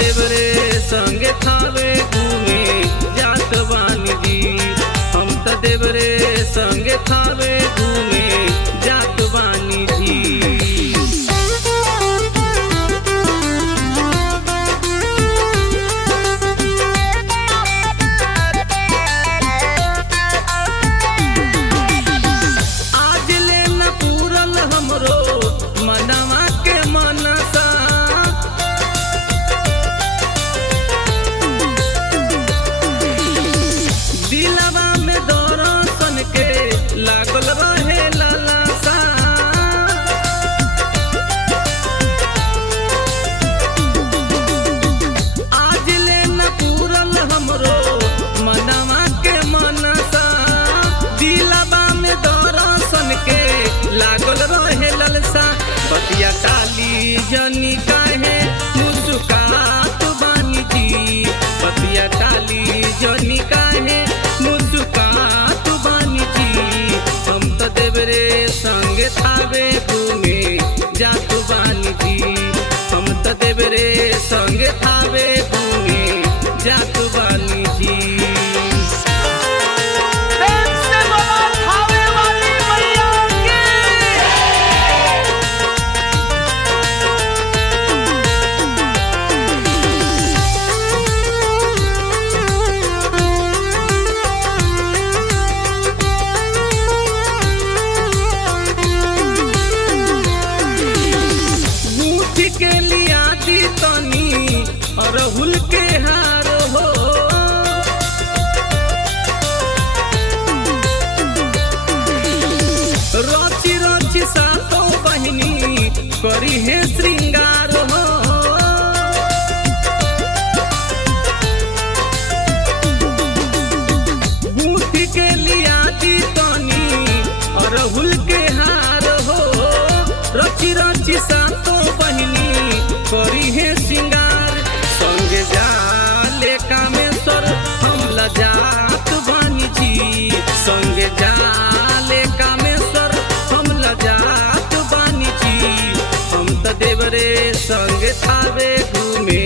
देवरे संगे थावे घूमे जात बानी जी। हम त देवरे संगे थावे घूमे जात बानी जी। लागल रहे लालसा आज ले न पूरल हमरो मनवा के मनसा। दिलवा में दर्शन के लागल रहे ललसा। बतिया टाली जनी काहे मुस्कुरात बानी जी। बतिया टाली जनी काहे मुस्कुरात बानी जी। हम त देवरे संगे थावे घूमे जात बानी जी। हम त देवरे संगे थावे घूमे जात बानी जी। के लिया दी तनी अरहुल के हार हो। रची रची सातों बहिनी करी है श्रृंगार हो। बूटी के लिया दी तनी अरहुल के हार हो। रची रची सातों बहिनी करी है सिंगार। संगे जाले कामेश्वर हम लजात बानी जी। संगे जाले कामेश्वर हम लजात बानी जी। हम त देवरे संगे थावे घूमे